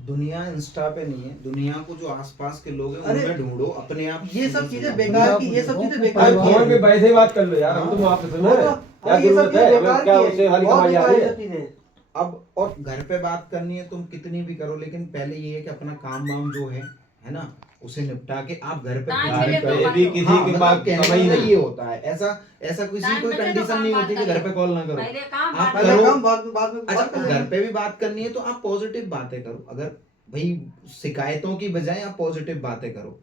दुनिया इंस्टा पे नहीं है, दुनिया को जो आसपास के लोग हैं अरे, उनमें ढूंढो अपने आप। ये सब चीजें बेकार की, ये सब चीजें बेकार अरे की फोन पे है। वैसे ही बात कर लो यार, हम तुम आपसे सुनो क्या हाँ, ये सब जरूरत चीजें है, बेकार हमें क्या की उससे है, खाली बहुत कमाई आ बेकार रही ये है। सब चीजें। अब और घर पे बात करनी है तुम कितनी भी करो, लेकिन पहले ये है कि अपना काम वाम जो है ना, उसे निपटा के आप घर पे टाइम कुछ भी मिले तो करो। मत भी दो। किसी हाँ, की मतलब बात कहने समझ का नहीं। ये होता है, ऐसा ऐसा किसी टाइम कोई बचे तो कंडीशन काम नहीं बात होती कि कर घर पे लो। कॉल ना करो। पहले काम आप बाद पहले करो। काम बाद में अच्छा, बात कर घर लेंगे। पे भी बात करनी है तो आप पॉजिटिव बातें करो। अगर भाई शिकायतों की बजाय आप पॉजिटिव बातें करो।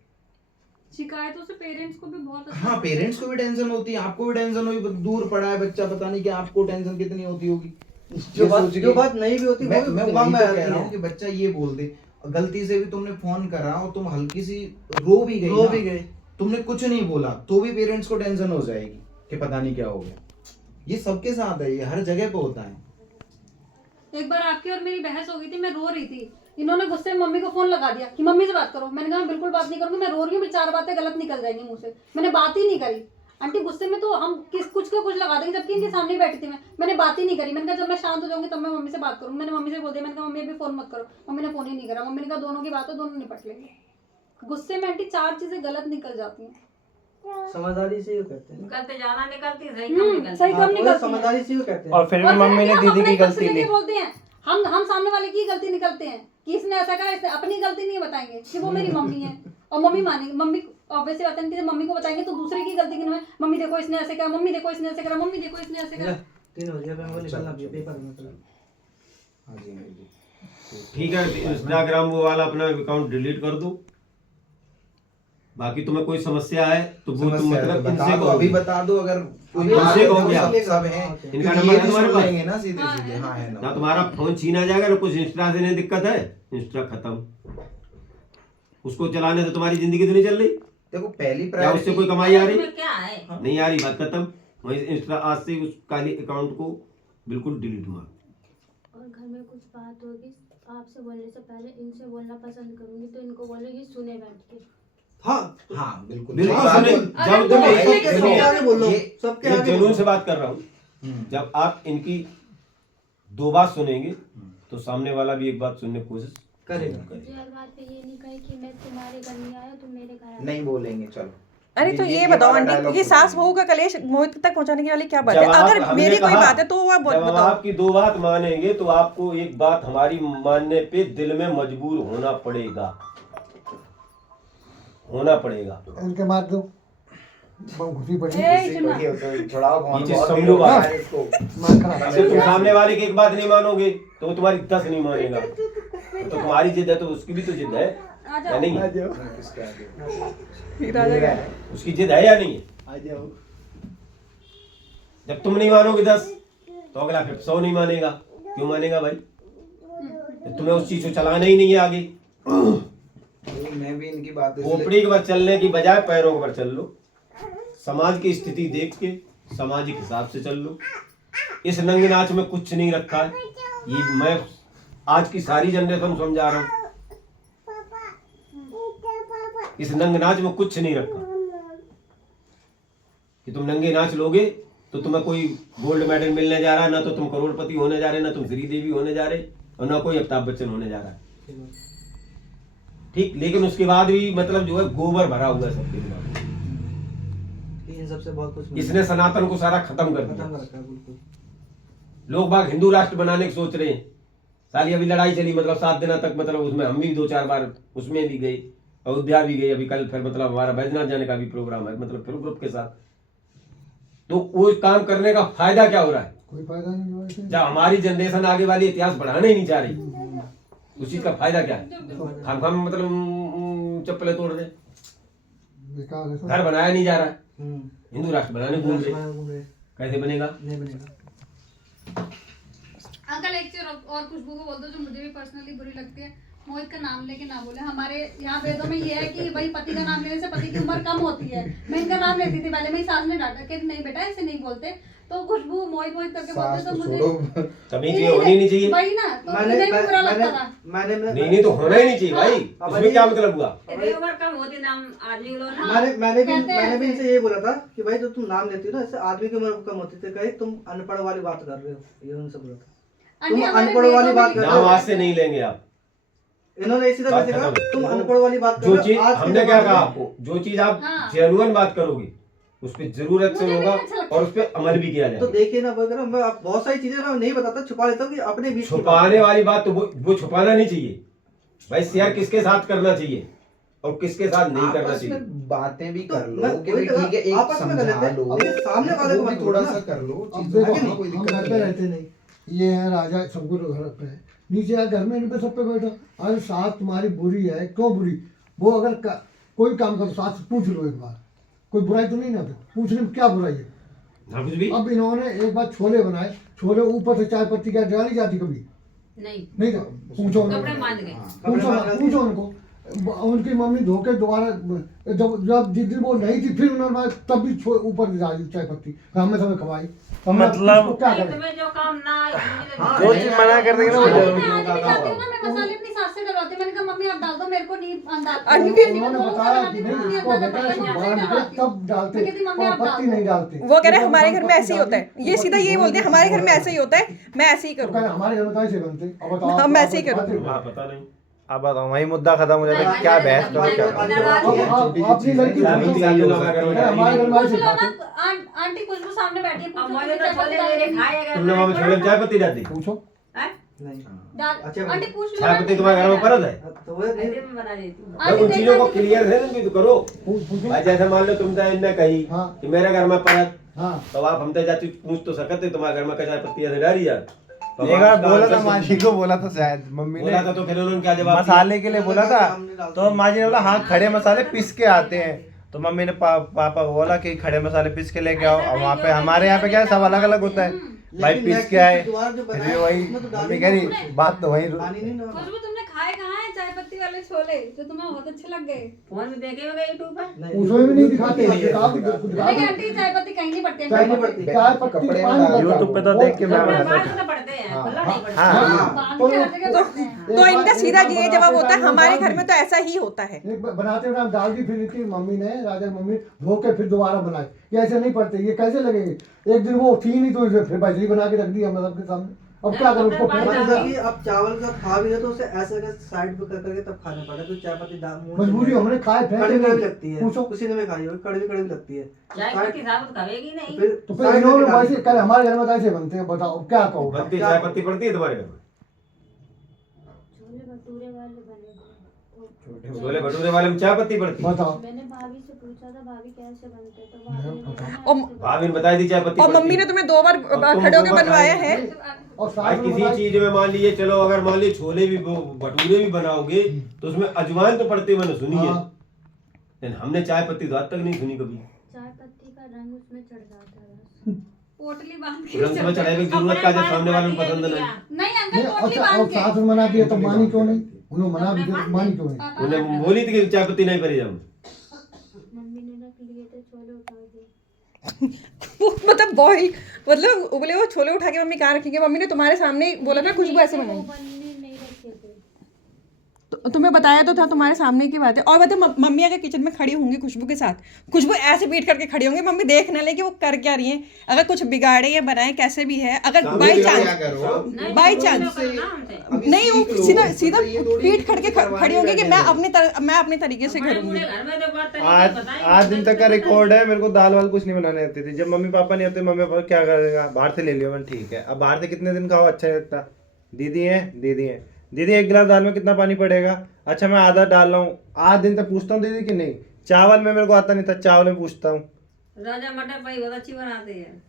शिकायतों से पेरेंट्स को भी बहुत असर हाँ, पड़ता पेरेंट्स है। को भी टेंशन होती है, आपको भी टेंशन होगी, दूर पड़ा है बच्चा, पता नहीं कि आपको टेंशन कितनी होती होगी। ये सोच के- जो बात नहीं भी होती वो मैं भी मैं दिमाग वही में तो आती कह रहा है। हूँ कि बच्चा ये बोल दे, गलती से भी तुमने फोन करा और तुम हल्की सी रो भी गई रो ना, भी गए। तुमने कुछ नहीं बोला तो भी पेरेंट्स को टेंशन हो जाएगी कि पता नहीं क्या हो गया। ये सबके साथ है, ये हर जगह पे होता है। एक बार आपकी और मेरी बहस हो गई थी, मैं रो रही थी, इन्होंने गुस्से में मम्मी को फोन लगा दिया कि मम्मी से बात करो। मैंने कहा मैं बिल्कुल बात नहीं करूंगी, मैं रो रही हूँ, 4 बातें गलत निकल जाएंगी मुंह से। मैंने बात ही नहीं करी। आंटी गुस्से में तो हम कुछ का कुछ लगा देंगे, जबकि इनके सामने बैठी थी मैंने बात ही नहीं करी। मैंने कहा जब मैं शांत हो जाऊंगी तब मैं मम्मी से बात करूंगी। मैंने मम्मी से बोल दिया, मैंने कहा मम्मी अभी फोन मत करो। मम्मी ने फोन ही नहीं करा। मम्मी ने कहा दोनों की बात है, दोनों निपट लेंगे। गुस्से में आंटी 4 चीजें गलत निकल जाती हैं। समझदारी से ही कहते हैं। निकलते ज्यादा निकलती सही कम निकलती। सही हाँ, कम तो निकलती है। समझदारी से ही कहते हैं। और फिर भी और मम्मी ने हम दीदी अपने की पक्ष गलती लेके ली। बोलते हैं, हम सामने वाले की गलती निकलते हैं कि इसने ऐसा कहा, इसने अपनी गलती नहीं बताएंगे कि वो मेरी मम्मी है और मम्मी मानेंगे। मम्मी ऑब्वियसली बात है कि मम्मी को बताएंगे तो दूसरे की गलती की नहीं है। मम्मी देखो इसने ऐसे कहा, मम्मी देखो इसने ऐसे करा, मम्मी देखो इसने ऐसे करा। 3 बजे मैं निकलना भी है, पेपर में कल। हाँ जी, हाँ जी। ठीक है, इंस्टाग्राम वो वाला अपना अकाउंट डिलीट कर दो। बाकी तुम्हें कोई समस्या है तो वो तुम समस्या है मतलब तो बता इनसे दो, कहो। अभी बता दो। अगर कोई अभी बात इनसे है कहो तो क्या? सब है, इनका क्योंकि नंबर ये है भी तुम्हारे सुन पास? लेंगे ना सीधे हाँ, सीधे। है। हाँ, है ना ना। तुम्हारा फोन छीना जाएगा ना कुछ इंस्टा से नहीं दिक्कत है, इंस्टा खत्म। उसको चलाने से तुम्हारी जिंदगी तो नहीं चल रही, देखो पहली क्या उससे कोई प्रायोरिटी कमाई आ रही? उसमें क्या है? नहीं आ रही, बात खत्म। वही इंस्टा आज से उस काली अकाउंट को बिल्कुल डिलीट मार। और घर में कुछ बात होगी, आपसे बोलने से पहले इनसे बोलना पसंद करूंगी, तो इनको बोलेगी सुने बैठ के। हाँ, हाँ, बिल्कुल बिल्कुल सही बात सुने। है। जब तुम देखो, सबके सबके आगे बोल लो, ये- सबके ये आगे जुनून बोलो। से बात कर रहा हूँ। जब आप इनकी 2 बात सुनेंगे तो सामने वाला भी एक बात सुनने की कोशिश करेगा। मुझे हर बात पे ये नहीं कहे कि मैं तुम्हारे घर नहीं आया, तुम मेरे घर आए। नहीं बोलेंगे, चलो। अरे तो ये बताओ वाला आंटी, dialogue ये सास बोलेंगे। बहू का कलेश मोहित तक पहुंचाने की वाली क्या बात जब है? आप- अगर हमने मेरी कोई कहा, बात है तो वो आप जब बताओ। आपकी 2 बात मानेंगे तो आपको एक बात हमारी मानने पे दिल में मजबूर होना पड़ेगा, होना पड़ेगा। इनके मार दो, बहुत घुसी पड़ी। ए, सुना। छुड़ाओ फोन, ये चीज बहुत समझो वीडियो बात। बना है इसको। मार खड़ा। अगर तुम सामने वाले की एक बात नहीं मानोगे तो वो तुम्हारी 10 नहीं मानेगा। तो तुम्हारी जिद है तो उसकी भी तो जिद है आ या जाओ। नहीं? किसके आगे? फिर आ जाएगा। उसकी जिद है या नहीं है? आ जाओ। जब तुम नहीं मानोगे 10 तो अगला फिर 100 नहीं मानेगा। क्यों मानेगा भाई? तुम्हें उस चीज को चलाना ही नहीं है आगे। मैं भी इनकी बात खोपड़ी के पर चलने की बजाय पैरों के पर चल लो। समाज की स्थिति देख के सामाजिक हिसाब से चल लो। इस नंग नाच में कुछ नहीं रखा है। ये मैं आज की सारी जनरेशन को समझा रहा हूँ, इस नंग नाच में कुछ नहीं रखा कि तुम नंगे नाच लोगे तो तुम्हें कोई गोल्ड मेडल मिलने जा रहा है, ना तो तुम करोड़पति होने जा रहे, ना तुम श्रीदेवी होने जा रहे, और ना कोई अमिताभ बच्चन होने जा रहा है। ठीक, लेकिन उसके बाद भी मतलब जो है गोबर भरा हुआ है सबके दिमाग में। इन सबसे बहुत कुछ मिला। इसने सनातन को सारा खत्म कर खत्म दिया। कर रखा है बिल्कुल। लोग बाग हिंदू राष्ट्र बनाने की सोच रहे हैं। साली अभी लड़ाई चली, मतलब 7 दिन तक, मतलब उसमें हम भी 2-4 बार उसमें भी गए, अयोध्या भी गए। अभी कल फिर मतलब हमारा बैजनाथ जाने का भी प्रोग्राम है, मतलब फिर ग्रुप के साथ। तो वो काम करने का फायदा क्या हो रहा है? कोई फायदा नहीं हुआ इसे। जब हमारी जनरेशन आगे वाली इतिहास बढ़ाना ही नहीं चाह रही, उस चीज का फायदा क्या है? खाम खाम मतलब चप्पलें तोड़ रहे, बेकार है सब। घर बनाया नहीं जा रहा है, हम्म। हिंदू राष्ट्र बनाने घूम रहे। घूम रहे। कैसे बनेगा? नहीं बनेगा। अंकल एक चीज और खुशबू को बोल दो जो मुझे भी पर्सनली बुरी लगती है, मोहित का नाम लेके ना बोले। हमारे यहाँ वेदों में ये है कि भाई पति का नाम लेने से पति की उम्र कम होती है। मैं इनका नाम लेती थी पहले, मेरी सास ने डांटा कि नहीं बेटा ऐसे नहीं बोलते। तो खुशबू मोहित मोहित करके बोलते सास तो को मुझे छोड़ो। तमीज ये होनी नहीं चाहिए। वही ना, तो मुझे भी बुरा लगता था। नहीं तो होना ही नहीं चाहिए भाई, इसमें क्या मतलब हुआ? इतनी उम्र कम होती नाम आदमी लोग ना। मैंने कहते हैं भी इनसे ये बोला था कि भाई जो तुम नाम लेती हो ना, इससे आदमी की उम्र कम होती थी। कहीं तुम अनपढ़ वाली बात कर रहे हो, ये उनसे बोला था। आंटी, तुम हमारे अनपढ़ वाली वेदों बात में कर नाम आज से नहीं लेंगे आप। इन्होंने सीधा बात वैसे कहा खत्म। तुम अनपढ़ वाली बात कर जो रहे हो, चीज आज के हमने क्या जमाने कहा में- आपको, जो चीज आप हाँ। जेन्युइन बात करोगे उस पर जरूरत से मुझे भी होगा अच्छा लगता और उस पर अमल भी किया तो जाएगा। देखिए ना वगैरह मैं आप बहुत सारी चीजें ना नहीं बताता, छुपा लेता हूँ कि अपने बीच की बात छुपाने है। वाली बात तो वो छुपाना नहीं चाहिए भाई। शेयर किसके साथ करना चाहिए और किसके साथ नहीं करना आपस चाहिए। में बातें भी तो कर लो मैं कि वही भाई ठीक है, एक आपस में कर समझा लेते हैं, लो, लेकिन सामने वाले को वो भी मत थोड़ा बोलो सा ना। कर लो, अब चीज़ देखो आगे नहीं, कोई हम दिक्कत घर पे नहीं है। रहते नहीं, ये है राजा, सबको तो घर पे है, नीचे है घर में, इन पे सब पे बैठो। अरे सास तुम्हारी बुरी है, क्यों बुरी? वो अगर कोई काम करो सास से पूछ लो एक बार, कोई बुराई तो नहीं ना, पूछने में क्या बुराई है? हाँ कुछ भी। अब इन्होंने एक बार छोले बनाए, छोले ऊपर से चाय पत्ती क्या डाली जाती कभी नहीं नहीं था? पूछो कपड़े उनको, मान गए। हाँ। पूछो ना, पूछो उनको। उनकी मम्मी धोके दोबारा जब जिस दिन वो नहीं थी फिर उन्होंने बनाया, तब भी ऊपर डाली चाय पत्ती, हमें समय खवाई। मतलब क्या नहीं, करें? तुम्हें जो काम ना आए, हाँ, जो नहीं चीज आता मना कर देंगे ना वो मैं जरूर। आज भी जाती हूँ ना, मैं मसाले अपनी सास से डलवाती हूँ। मैंने कहा मम्मी आप डाल दो, मेरे को नहीं आंटी उन्होंने बताया कि नहीं इसको बेटा इसको बांध के तब डालते, मैं कहती मम्मी और आप पत्ती डाल नहीं दो। डालते। वो कह रहे हैं हमारे घर में ऐसे ही होता है, ये सीधा यही बोलते हैं हमारे घर में ऐसे ही होता है, मैं ऐसे ही तो करूँ। कहे हमारे घर में कैसे बनते? अब बताओ हम आप ऐसे ही बात करो। करते हाँ हो। पता नहीं। अब बताओ वही मुद्दा खत्म हो जाता है, क्या बहस करो क्या करो। अब आपकी लड़की क्या पूछो, मिलती है, लोग अगर वो कहे हमारे घर में ऐसे पूछ लो खाते। ना, आंटी खुशबू सामने बैठी है, पूछो हमारे कितनी तो चाय छोले पत्ती मेरे डाली? खाए अगर तुमने वहाँ पे छोले में चाय पत्ती डाली? पूछो हैं? नहीं डाल- अच्छा आंटी पूछ लो चाय ना। पत्ती तुम्हारे घर में परत है? तो वो नहीं ऐसे में बना देती हूँ। भाई उन चीजों को क्लियर है ना, तो करो पूछो। भाई। जैसे मान लो तुमने इनने कही हाँ। कि मेरे घर में परत, हाँ तो आप हमसे जाती पूछ तो सकते तुम्हारे घर में चाय पत्ती ऐसे डाली यार। तो एक बार आप उसका बोला आंसर था माजी को, बोला था शायद मम्मी बोला ने था, तो फिर उन्होंने क्या जवाब दिया? मसाले के लिए बोला था, तो माजी ने बोला हाँ खड़े मसाले पीस के आते हैं। तो मम्मी ने पापा को बोला कि खड़े मसाले पीस के लेके आओ। और वहाँ पे हमारे यहाँ पे क्या है, सब अलग अलग होता है। भाई लेकिन पीस next के आए, द्वार जो बनाया, फिर वही उसमें तो डाली मम्मी कह रही नहीं। बात तो वही। पानी नहीं ना खुशबू तुमने खाए कहाँ हैं चाय पत्ती वाले छोले जो तुम्हें बहुत अच्छे लग गए? फोन में देखे होंगे यूट्यूब पर। उसमें भी नहीं दिखाते, दिखा लेकिन आंटी चाय पत्ती कहीं नहीं पड़ती है। चाय नहीं पड़ती, चाय पत्ती कपड़े में पानी डाल पड़ता है। YouTube पे तो देख के मैं कपड़े बनाता बाहर से तो पड़ते हैं, खुला नहीं पड़ता। हाँ। बांध के हर जगह पड़ते हैं। तो इनका सीधा ये जवाब होता है हमारे घर में तो ऐसा ही होता है। एक बार बनाते टाइम डाल दी, फिर इसकी मम्मी ने, राजा की मम्मी धो के फिर दोबारा बनाए। ये ऐसे नहीं पड़ते, ये कैसे लगेंगे? एक दिन वो थी नहीं तो इसे फिर वैसे ही बना के रख दी हम सबके सामने। अब क्या करूं उसको फेंक मतलब दिया। कि अब चावल का खा भी है तो उसे ऐसे ऐसे साइड पे कर करके तब खाना पड़ा। तो चाय पत्ती मुंह से मजबूरी हमने खाए फेंके कड़वी कड़वी नहीं। लगती है, पूछो किसी ने भी खाई होगी, कड़वी कड़वी लगती है। चाय पत्ती साबुत खाएगी नहीं। फिर तो फिर इन्होंने वैसे कल हमारे घर में कैसे बनते हैं बताओ, क्या कहो? बनती चाय पत्ती पड़ती है तुम्हारे घर में? छोले भटूरे वाले बने थे। छोले भटूरे वाले में चाय पत्ती पड़ती है? बताओ। मैंने भाभी से पूछा था भाभी कैसे बनते हैं, तो भाभी ने पता। बताया और- ऐसे बनते भाभी ने बताई थी चाय पत्ती और पड़ती मम्मी है। ने तुम्हें 2 बार अब तुम खड़े होकर दो बार बनवाया खाई। है। और भाई साथ में किसी बताए- चीज में मान लीजिए, चलो अगर मान लीजिए छोले भी भटूरे भी बनाओगे तो उसमें अजवाइन तो पड़ती है, मैंने सुनी है। हाँ। लेकिन हमने चाय पत्ती तो आज तक नहीं सुनी कभी। चाय पत्ती का रंग उसमें चढ़ जाता है बस। पोटली बांध के रंग में चढ़ाने की जरूरत का जब सामने वाले को पसंद नहीं। नहीं अंकल नहीं, पोटली अच्छा, और बांध के। साथ में मना किया तो मानी क्यों नहीं? उन्होंने मना भी किया तो मानी क्यों नहीं? उन्हें बोली थी कि चाय पत्ती नहीं पड़ी जाऊँ। मम्मी ने रख लिए थे, छोले उतार दिए। वो मतलब बॉईल, मतलब उबले वो छोले उठा के मम्मी कहाँ रखेंगे? मम्मी ने तुम्हारे सामने ही बोला ना खुशबू ऐसे वो बनाई, बनने नहीं रखे थे। तो तुम्हें बताया तो था तुम्हारे सामने की बात है। और बताओ मम्मी अगर किचन में खड़ी होंगी खुशबू के साथ, खुशबू ऐसे पीट करके खड़ी होंगी, मम्मी देख ना ले कि वो कर क्या रही है। अगर कुछ बिगाड़े या बनाए कैसे भी है, अगर सामने बाई भी चांस क्या नहीं, बाई तो चांस बोलो ना हमसे। अभी नहीं, सीख वो लो। सीधा सीधा तो ये थोड़ी पीठ खड़ के करवाने खड़ी होंगी कि बैठे मैं हो। अपने तरीके से बड़े करूंगी। बूढ़े घर में तो बात तरीके आज बताएंगे, आज दिन तक का बताएंगे। रिकॉर्ड है। मेरे को दाल वाल कुछ नहीं बनाने आती थी। जब मम्मी पापा नहीं होते, मम्मी पापा क्या करेगा, बाहर से ले लियो। मैंने ठीक है, अब बाहर से कितने दिन खाओ, अच्छा नहीं लगता। दीदी है, दीदी 1 गिलास दाल में कितना पानी पड़ेगा? अच्छा मैं आधा डाल रहा हूँ। 8 दिन तक पूछता हूँ दीदी कि नहीं। चावल में मेरे को आता नहीं था, चावल में पूछता हूँ। राजा मटर पाई बहुत अच्छी बनाते हैं।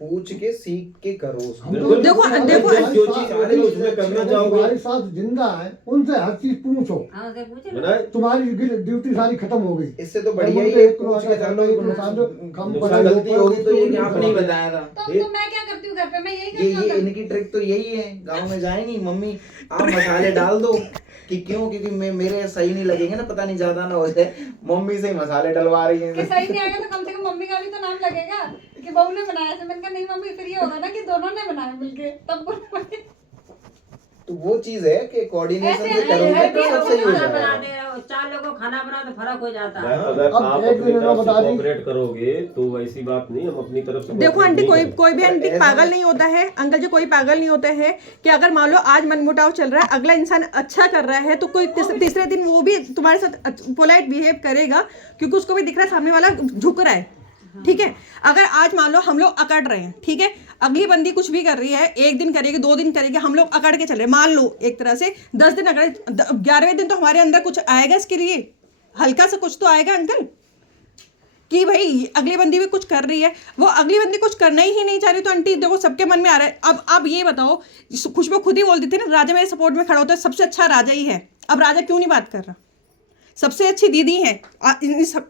पूछ के सीख के करो उसको। बिल्कुल। देखो जो चीज आने उसमें करना चाहोगे। तुम्हारे साथ जिंदा है, उनसे हर चीज पूछो। हाँ उसे पूछे ना। बनाए तुम्हारी ड्यूटी सारी खत्म हो गई। इससे तो बढ़िया ही अब है, उनको पूछ के एक कर लो। एक नुकसान जो कम नुकसान पढ़ाई गलती हो, होगी तो ये कि उसको आपने ही बताया था। तो मैं क्या करती हूँ घर पे, मैं यही करती ये हूँ अंकल। इनकी ट्रिक तो यही है। गांव में जाएंगी मम्मी, आप मसाले डाल दो कि क्यों, क्योंकि मेरे सही नहीं लगेंगे ना, पता नहीं ज्यादा ना हो जाए, मम्मी से ही मसाले डलवा रही कि हैं। सही नहीं आएगा तो कम से कम मम्मी का भी तो नाम लगेगा कि बहू ने बनाया। ऐसे मैंने कहा नहीं मम्मी, फिर ये होगा ना कि दोनों ने बनाया मिलके, तब बोल तो वो चीज है कि कोऑर्डिनेशन ऐसे से नहीं, करोगे ऐसे तो नहीं, सब सही हो खाना बना जाएगा। दे रहे हो, 4 लोगों को खाना बना तो फर्क हो जाता है। अगर अब आप एक अपनी दिन तरफ बता से दी। कोऑपरेट करोगे तो वैसी बात नहीं, हम अपनी तरफ से देखो cooperate आंटी, नहीं कोई करेंगे। कोई भी आंटी ऐसा- पागल नहीं होता है, अंकल जी कोई पागल नहीं होता है कि अगर मान लो आज मनमुटाव चल रहा है, अगला इंसान अच्छा कर रहा है तो कोई तीसरे दिन वो भी तुम्हारे साथ पोलाइट बिहेव करेगा, क्योंकि उसको भी दिख रहा है सामने वाला झुक रहा है। ठीक है, अगर आज मान लो हम लोग अकड़ रहे हैं, ठीक है, अगली बंदी कुछ भी कर रही है, 1 दिन करेगी, 2 दिन करेगी, हम लोग अकड़ के चल रहे हैं, मान लो एक तरह से 10 दिन अकड़े, 11वें दिन तो हमारे अंदर कुछ आएगा इसके लिए, हल्का सा कुछ तो आएगा अंकल, कि भाई अगली बंदी भी कुछ कर रही है, वो अगली बंदी कुछ करना ही नहीं चाह रही, तो आंटी देखो सबके मन में आ रहा है। अब ये बताओ, खुशबू खुद ही बोलती थी ना, राजा मेरे सपोर्ट में खड़ा होता है, सबसे अच्छा राजा ही है। अब राजा क्यों नहीं बात कर रहा? सबसे अच्छी दीदी है।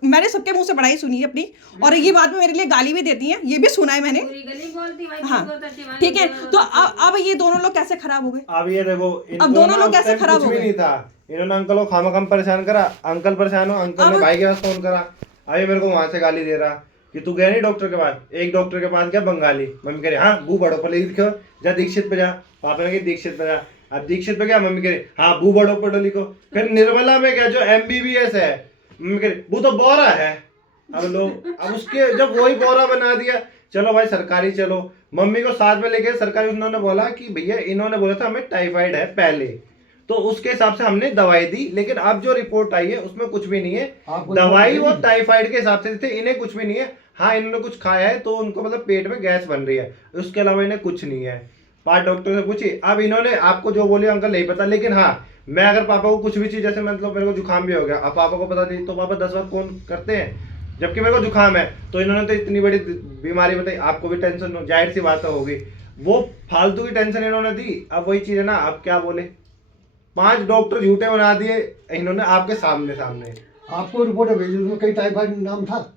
मैंने सबके मुंह से बड़ाई सुनी है अपनी, और ये बात में मेरे लिए गाली भी देती हैं, ये भी सुना है मैंने। पूरी गली बोलती भाई, हाँ, बहुत अच्छी बात ठीक है, है। तो अब ये दोनों लोग कैसे खराब हो गए? अब ये देखो, अब दोनों लोग कैसे खराब कुछ हो भी गए? नहीं था, इन्होंने अंकल को खामखम परेशान करा, अंकल परेशान हो, अंकल ने भाई के पास फोन करा, अभी मेरे को वहां से गाली दे रहा कि तू गया नहीं डॉक्टर के पास। एक डॉक्टर के पास गया बंगाली, मम्मी कह रही हाँ बू बड़ो पर लिखो, जा दीक्षित पे जा, पापा ने कहा दीक्षित पे जा, अब दीक्षित पे गया, मम्मी कह रही हाँ बू बड़ो पर लिखो। फिर निर्मला में गया जो MBBS है, मम्मी कह रही वो तो बोरा है। अब लोग, अब उसके जब वही बोरा बना दिया, चलो भाई सरकारी चलो, मम्मी को साथ में लेके सरकारी, उन्होंने बोला कि भैया इन्होंने बोला था हमें टाइफाइड है पहले, तो उसके हिसाब से हमने दवाई दी, लेकिन अब जो रिपोर्ट आई है उसमें कुछ भी नहीं है, आपको दवाई वो रिपोर्ट टाइफाइड के हिसाब से दी थी, इन्हें कुछ भी नहीं है। हाँ इन्होंने कुछ खाया है तो उनको मतलब पेट में गैस बन रही है, उसके अलावा इन्हें कुछ नहीं है। 5 डॉक्टर से पूछी, अब इन्होंने आपको जो बोली अंकल नहीं पता, लेकिन हाँ मैं अगर पापा को कुछ भी चीज, जैसे मतलब मेरे को जुकाम भी हो गया, अब पापा को पता नहीं तो पापा 10 बार फोन करते हैं, जबकि मेरे को जुकाम है, तो इन्होंने तो इतनी बड़ी बीमारी बताई, आपको भी टेंशन, जाहिर सी बात होगी, वो फालतू की टेंशन इन्होंने दी। अब वही चीज है ना, अब क्या बोले, 5 डॉक्टर झूठे बना दिए इन्होंने आपके सामने। आपको रिपोर्ट भेजी, उसमें कई टाइफाइड नाम था,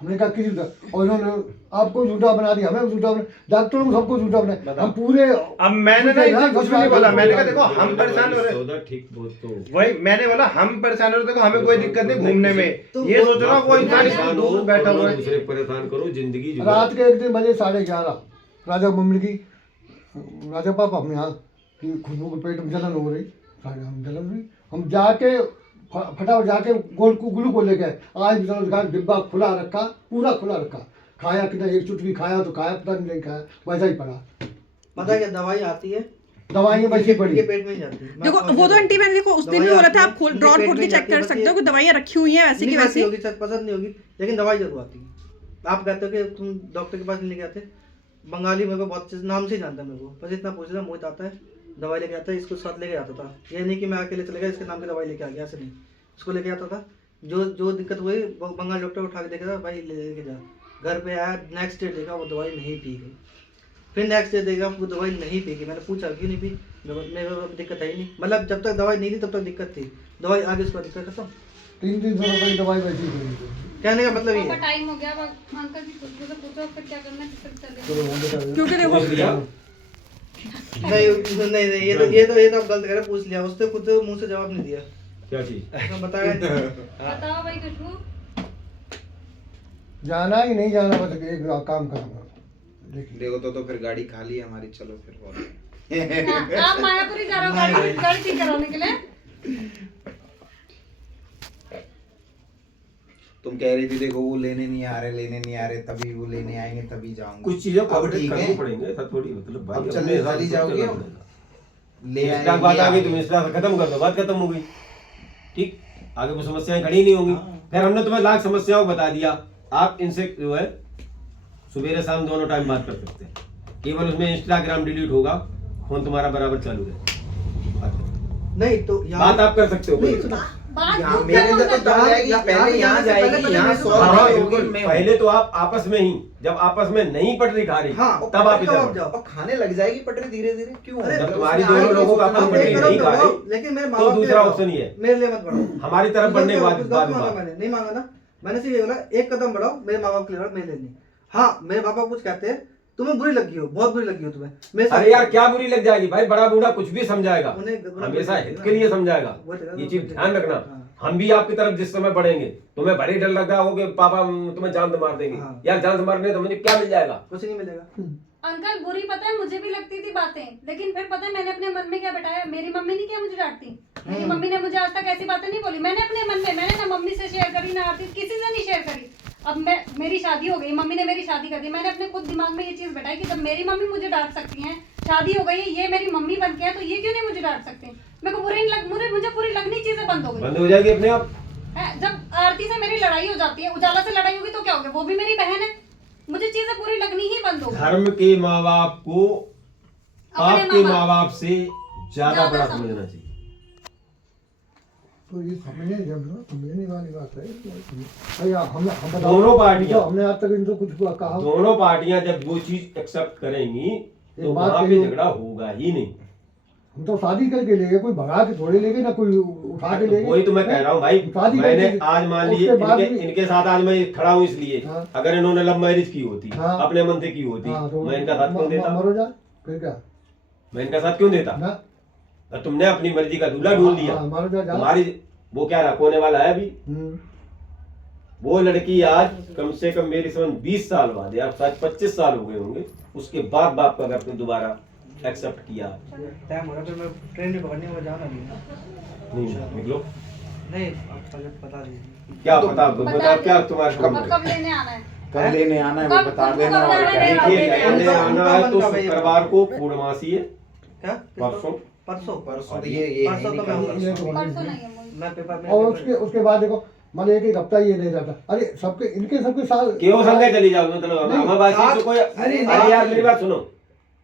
हमने कहा किसी का, और इन्होंने आपको झूठा बना दिया, हमें झूठा बना, डॉक्टरों को सबको झूठा बनाया, हम पूरे। अब मैंने ना इतना कुछ भी नहीं बोला, मैंने कहा देखो हम परेशान हो रहे हैं, ठीक बोल तो वही मैंने बोला हम परेशान हो रहे, देखो हमें कोई दिक्कत नहीं घूमने में, तो ये सोच रहा हूँ कोई इंसान इसमें दूर बैठा हुआ है। दूसरे परेशान करो, जिंदगी जो रात के 1 बजे 11:30 राजा मम्मी की, राजा पापा हम यहाँ कि खुशबू के पेट में जलन हो रही, जलन हुई, हम जाके फटाफट जाके गुल्लू को लेके आए, आज भी चलो डिब्बा खुला रखा, पूरा खुला रखा, खाया कितना, 1 चुटकी खाया तो खाया, पता नहीं खाया, वैसा ही पड़ा। पता क्या दवाई आती है, दवाइयाँ वैसी पड़ी। इनके पेट में ही जाती है। देखो वो तो आंटी, मैंने देखो उस दिन भी बोला था, आप ड्रॉर खोल के चेक कर सकते हो कि दवाइयाँ रखी हुई हैं वैसी की नहीं वैसी। होगी, शायद पसंद नहीं होगी, लेकिन दवाई जरूर आती है। आप कहते हो कि तुम डॉक्टर के पास नहीं लेके आते, बंगाली मेरे को बहुत चीज नाम से ही जानता है मेरे को, बस इतना पूछ रहा, मोहित आता है दवाई लेके आता है, इसको साथ लेके आता था, ये नहीं कि मैं अकेले चले गया इसके नाम की दवाई लेके आ गया, ऐसे नहीं, इसको लेके आता था, जो दिक्कत हुई बंगाल डॉक्टर उठा के देखा था, भाई लेके जा, घर पे आया, नेक्स्ट डे देखा वो दवाई नहीं पी गई, फिर नेक्स्ट डे देखा वो दवाई नहीं पी गई, मैंने पूछा क्यों नहीं पी, मेरे को दिक्कत है ही नहीं, मतलब जब तक दवाई नहीं ली तब तक दिक्कत थी, दवाई आगे उसका दिक्कत खत्म। 300 रुपये की दवाई वैसी पड़ी। कहने का मतलब ये पापा है। टाइम हो गया, अब अंकल जी खुशबू से पूछो फिर क्या करना है, फिर चले। चलो वो बता दो। क्योंकि देखो पूछ लिया, नहीं ये तो आप गलत करे, पूछ लिया, उसने खुद मुंह से जवाब नहीं दिया, क्या चीज तो बताया नहीं। बताओ भाई खुशबू। जाना ही नहीं जाना, बस एक काम करूँगा। देखिए देखो तो फिर गाड़ी खाली है हमारी, चलो फिर और। आप मायापुरी जा रहे हो गाड़ी ठीक कराने के लिए? तुम कह रही थी देखो वो लेने नहीं आ रहे, तभी वो लेने आएंगे तभी जाऊंगी। कुछ चीजें अब कोऑपरेट ठीक करनी है, पड़ेंगे, ऐसा थोड़ी मतलब भाई अब अपने चले हिसाब चली से जाओगे, चलना पड़ेगा। ले इंस्टा बात आ गई, तुम आएंगे। इंस्टा खत्म कर दो, बात खत्म हो गई, ठीक, आगे वो समस्याएं खड़ी नहीं होंगी। फिर हमने तुम्हें लाख समस्याओं को बता दिया, आप इनसे जो है सुबह शाम दोनों टाइम बात कर सकते हैं, केवल उसमें इंस्टाग्राम डिलीट होगा, फोन तुम्हारा बराबर चालू है, नहीं तो बात आप कर सकते हो कोई। नहीं, सुनो, बात यहाँ क्यों मेरे अंदर तो करूंगा? दम जाएगी, पहले यहाँ जाएगी, यहाँ सॉल्व हाँ, होगी, बिल्कुल। मैं पहले तो आप आपस में ही, जब आपस में नहीं पट रही खा रही, हाँ, तब आप तब इधर आप बढ़ो। जाओ। अब खाने लग जाएगी पटरी धीरे धीरे, क्यों? अरे, जब जब तुम्हारी उसमें दोनों आएगी लोगों का तो अपना सोचना पटरी पड़ेगा। नहीं खा रही, लेकिन मेरे माँ तो बाप के दूसरा लिए ऑप्शन ही है, मेरे लिए मत बढ़ाओ। हमारी तरफ बढ़ने के बाद कुछ बाद गलत मांगा बात। मैंने नहीं मांगा ना, मैंने सिर्फ ये बोला एक कदम बढ़ाओ, मेरे माँ बाप के लिए बढ़ाओ, मेरे लिए नहीं। हाँ मेरे पापा कुछ कहते हैं, तुम्हें बुरी लगी हो, बहुत बुरी लगी हो तुम्हें, मेरे साथ- अरे यार क्या बुरी लग जाएगी भाई, बड़ा बूढ़ा कुछ भी समझाएगा, उन्हें हमेशा हित के लिए समझाएगा, वो तो- ये चीज ध्यान रखना। हाँ। हम भी आपकी तरफ जिस समय बढ़ेंगे, तुम्हें बड़ी डर लग रहा हो कि पापा तुम्हें जान से मार देंगे, हाँ। यार जान से मारने तो मुझे क्या मिल जाएगा, कुछ नहीं मिलेगा। अंकल बुरी पता है मुझे भी लगती थी बातें, लेकिन फिर पता है मैंने अपने मन में क्या बिठाया, मेरी मम्मी नहीं क्या मुझे डांटती, मेरी मम्मी ने मुझे आज तक ऐसी बातें नहीं बोली, मैंने अपने मन में, मैंने ना मम्मी से शेयर करी ना आरती किसी से नहीं शेयर करी। अब मेरी शादी हो गई, मम्मी ने मेरी शादी कर दी, मैंने अपने खुद दिमाग में ये चीज बैठाई कि जब मेरी मम्मी मुझे डांट सकती हैं, शादी हो गई है, ये मेरी मम्मी बन के है, तो ये क्यों नहीं मुझे डांट सकते। मेरे को मुझे पूरी लगनी चीजें बंद हो गई। बंद हो जाएगी अपने आप। जब आरती से मेरी लड़ाई हो जाती है, उजाला से लड़ाई होगी तो क्या हो गया, वो भी मेरी बहन है, मुझे चीजें पूरी लगनी ही बंद हो गई। धर्म के माँ बाप को अपने आपके माँ माँ बाप से ज्यादा बड़ा समझ- समझना चाहिए। तो ये समझने वाली बात है। भैया हम बताओ, दोनों पार्टियां, हमने आज तक इनको कुछ कहा? दोनों पार्टियां जब वो चीज एक्सेप्ट करेंगी तो बात वहां पे कहिए। झगड़ा होगा ही नहीं। हम तो शादी करके ले गए, कोई भगा के थोड़े ले गए ना, कोई उठा के ले गए। वही तो मैं कह रहा हूँ भाई, शादी मैंने करके- आज मान लीजिए उसके बाद इनके भी- इनके साथ आज मैं खड़ा हूँ इसलिए, हाँ। अगर इन्होंने लव मैरिज की होती, हाँ। अपने मन से की होती, हाँ, तो मैं इनका साथ क्यों देता? मरो जा, फिर क्या मैं इनका साथ क्यों देता? ना? और तुमने अपनी मर्जी का दूल्हा ढूंढ लिया। हाँ, मरो जा। तुम्हारी वो क्या रखोने वाला है अभी? हम्म। वो लड़की आज कम से कम मेरी समझ 20 साल बाद या शायद 25 साल हो गए होंगे, उसके बाद बाप का घर पे दोबारा एक्सेप्ट किया। टाइम हो रहा है, फिर मैं ट्रेन नहीं पकड़नी, मुझे जाना नहीं। नहीं निकलो, नहीं आप पहले बता दीजिए। क्या पता बताओ क्या तुम्हारे कब लेने आना है? कब लेने आना है वो कब- बता कब- देना। कब और जाना क्या है? है। देखिए कहने आना है तो शुक्रवार को पूर्णमासी है, क्या परसों परसों परसों तो ये परसों तो मैं निकल- ये तो परसों नहीं है मुझे। मैं पेपर में और उसके बाद देखो, मान एक हफ्ता ये नहीं जाता। अरे सबके इनके सबके साथ क्यों संगे चली जाओ, मतलब नहीं, हम बात साथ- तो कोई अरे अरे यार मेरी बात सुनो,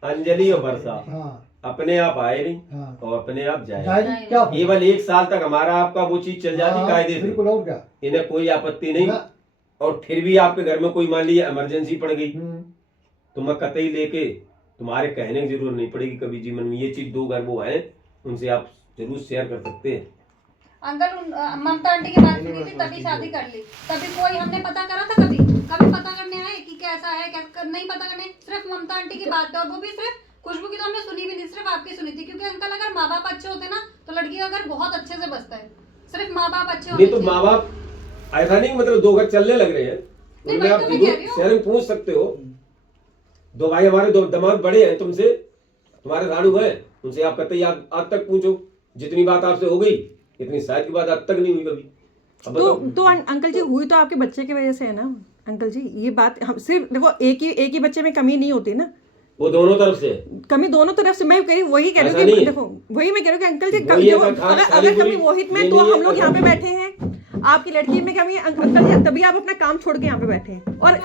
अंजलि और वर्षा हाँ अपने आप आए नहीं हाँ और अपने आप जाए। जाएगी क्या? केवल 1 साल तक हमारा आपका वो चीज चल जाती हाँ, कायदे से, बिल्कुल। और क्या? इन्हें कोई आपत्ति नहीं। ना। और फिर भी आपके घर में कोई मान लीजिए इमरजेंसी पड़ गई हम्म। तो मैं कतई लेके तुम्हारे कहने की जरूरत नहीं पड़ेगी कभी जीवन में। ये चीज 2 घर वो है उनसे आप जरूर शेयर कर सकते हैं। अंकल ममता आंटी की बात सुनी थी तभी शादी कर ली, तभी कोई हमने पता करा था, कभी पता करने आए कि कैसा है कैसा नहीं पता करने, सिर्फ ममता आंटी की बात है, और वो भी सिर्फ खुशबू की तो हमने सुनी भी नहीं, सिर्फ आपकी सुनी थी। क्योंकि अंकल अगर माँ बाप अच्छे होते ना तो लड़की का घर बहुत अच्छे से बसता है, सिर्फ माँ बाप अच्छे होने नहीं तो माँ बाप ऐसा नहीं मतलब 2 घर चलने लग रहे हैं, नहीं, उनमें वही आप तो मैं कह जरूर रही हूँ। शेयरिंग पूछ सकते हो। 2 भाई हमारे 2 दामाद बड़े हैं तुमसे, तुम्हारे राणू हैं, उनसे आप कहते आज तक पूछो, जितनी बात आपसे हो गई इतनी शायद की बात आज तक नहीं हुई कभी। अब बताओ। तो अंकल जी हुई तो आपके बच्चे की वजह से है ना अंकल जी। ये बात हम सिर्फ देखो एक ही बच्चे में कमी नहीं होती ना, वो दोनों तरफ से कमी दोनों तरफ से। मैं कह रही वही कह रही ऐसा हूँ कि नहीं है। देखो वही मैं कह रही हूँ कि अंकल जी वही है जो मैं खास अगर सारी कमी पूरी मोहित में ये तो नहीं है, हम लोग यहाँ पे ऐसा बैठे हैं, आपकी लड़की में कमी है अंकल जी तभी आप अपना काम छोड़ के यहाँ पे बैठे हैं। और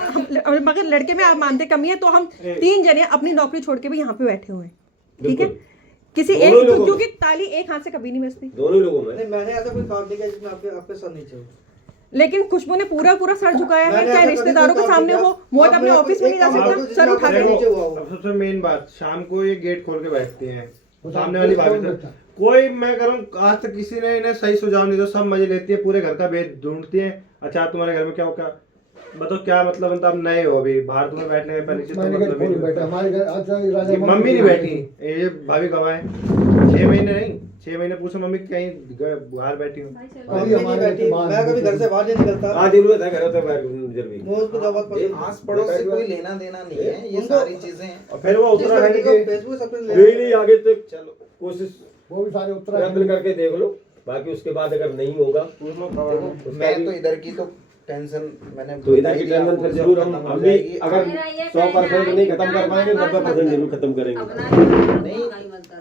हम अगर लड़के में आप मानते कमी है तो हम 3 जने अपनी नौकरी छोड़ के भी यहाँ पे बैठे हुए हैं, ठीक है। किसी एक दोनों लोगों क्योंकि ताली एक हाथ से कभी नहीं बजती। दोनों लोगों में नहीं मैंने ऐसा कोई काम नहीं किया जिसमें आपके सर नीचे हो। लेकिन खुशबू ने पूरा सर झुकाया है, मैंने चाहे ऐसा रिश्तेदारों कभी के कोई सामने काम हो। नहीं मोहित किया। अपने आपने ऑफिस में नहीं जा कोई काम सकता, किया सर उठा के जिसमें नीचे हुआ अब सबसे मेन बात, शाम को ये गेट खोल के बैठती हैं तो सामने वाली भाभी से। कोई मैं करूँ आज तक किसी ने इन्हें सही सुझाव नहीं दिया, सब मजे लेती है, पूरे घर का भेद ढूंढती है। अच्छा तुम्हारे घर में क्या हो, क्या बताओ क्या मतलब अब नए हो, अभी बाहर तुम्हें बैठने का पहले से मैंने तो कहा मतलब ही कोई नहीं। बैठा हमारे घर। अच्छा ये राजा मम्मी नहीं बैठी, ये भाभी गवाए 6 महीने नहीं, 6 महीने पूछो मम्मी कहीं बाहर बैठी हूँ। अभी हमारे घर से बाहर मैं कभी घर से बाहर नहीं निकलता। हाँ जरूरत है घर बाहर जरूरी। मैं उसको जवाब पसंद आस पड़ोस से कोई लेना देना नहीं है, ये सारी चीजें। और फिर वो उत्तराखंड के फेसबुक सब कुछ नहीं आगे तक चलो कोशिश वो भी सारे प्रयत्न उत्तराखंड करके देख लो, बाकी उसके बाद अगर नहीं होगा देखो मैं तो इधर की तो टेंशन मैंने तो इधर की बताई दी टेंशन आपको, फिर सब जरूर खत्म हो हम भी जाएगी। अगर मेरा ये 100% नहीं खत्म कर पाएंगे 90% जरूर खत्म करेंगे। अपना नहीं,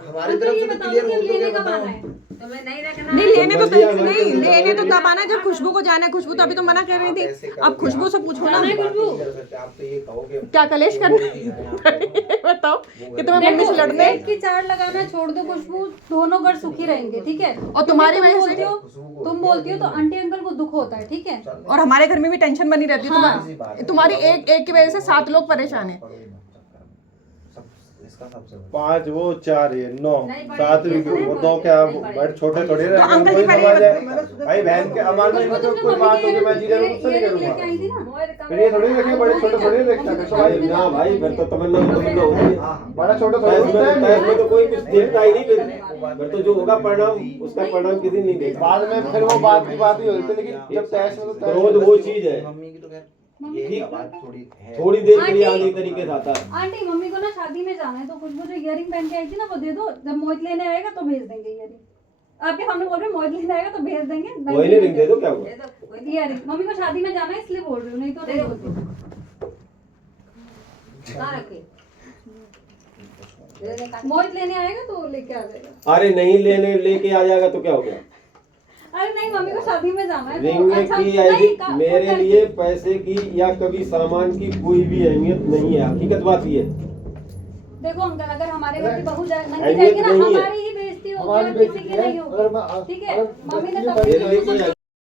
हमारी अंकल तरफ ये से तो बताओ क्लियर कि बोल दो, लेने क्या कब बताओ। आना है? तुम्हें नहीं रखना नहीं है। लेने तो मर्जी है, नहीं मर्जी है। लेने तो तब आना जब खुशबू को जाना है। खुशबू तो अभी तो मना कर रही आप थी, ऐसे करोगे, अब खुशबू से आप पूछो ना। जाना है खुशबू? बात नहीं कर सकते, आप तो ये कहोगे क्या कलेश करना बताओ कि तुम्हें मम्मी से लड़ने एक की 4 लगाना छोड़ दो खुशबू, दोनों घर सुखी रहेंगे, ठीक है। और तुम्हारी तुम वजह बोलती से हो तुम बोलती हो तो आंटी अंकल को दुख होता है, ठीक है। और हमारे घर में भी टेंशन बनी रहती है। हाँ। तुम्हारी एक की वजह से 7 लोग परेशान हैं। इसका सबसे बड़ा 5 वो 4 ये 9 नहीं, बड़े 7 भी नहीं, वो बड़े तो क्या नहीं, बड़े। बड़े छोटे थोड़े तो रहे अंकल कोई जी पहले समझ ये है भाई बहन के अमान में खुशबू तो तुमने कोई बात हो कि मैं मम्मी जीजा के रूप से नहीं earring करूंगा। लेके आई थी ना। फिर ये थोड़ी देखिए बड़े छोटे थोड़ी देखता है तो भाई ना भाई फिर तो तमन्ना होती है। बड़ा छोटा थोड़ी होता है। में तो कोई कुछ देखता ही नहीं, फिर तो जो होगा परिणाम उसका परिणाम किसी नहीं देखता। बाद में फिर वो बात की बात ही होती है, लेकिन जब तैश में तो क्रोध वो चीज है मम्मी की तो खैर ये बात थोड़ी है। थोड़ी देर के लिए आंटी। आगे तरीके से आता है। आंटी मम्मी को ना शादी में जाना है तो खुशबू जो इयरिंग पहन के आई थी ना वो दे दो, जब मोहित लेने आएगा तो भेज देंगे इयरिंग। आपके सामने बोल रहे हैं मोहित लेने आएगा तो भेज देंगे। कोई नहीं दे दो, क्या हुआ? दे दो, कोई इयरिंग मम्मी को शादी में जाना है इसलिए बोल रही हूँ, नहीं तो नहीं बोलती। कहाँ रखे? मोहित लेने आएगा तो लेके आ जाएगा। अरे नहीं लेके आ जाएगा तो क्या हो गया? अरे नहीं मम्मी को शादी में जाना है तो रिंग अच्छा, की नहीं, मेरे लिए पैसे की या कभी सामान की कोई भी अहमियत नहीं है, हकीकत बात ये है। देखो अंकल, अगर हमारे घर की बहू नंगी अहमियत जाएगी ना नहीं है। हमारी ही बेइज्जती होगी हमारी और किसी बेइज्जती की है। नहीं अगर होगी, ठीक है? अगर मम्मी ने ये कभी मेरे लिए कोई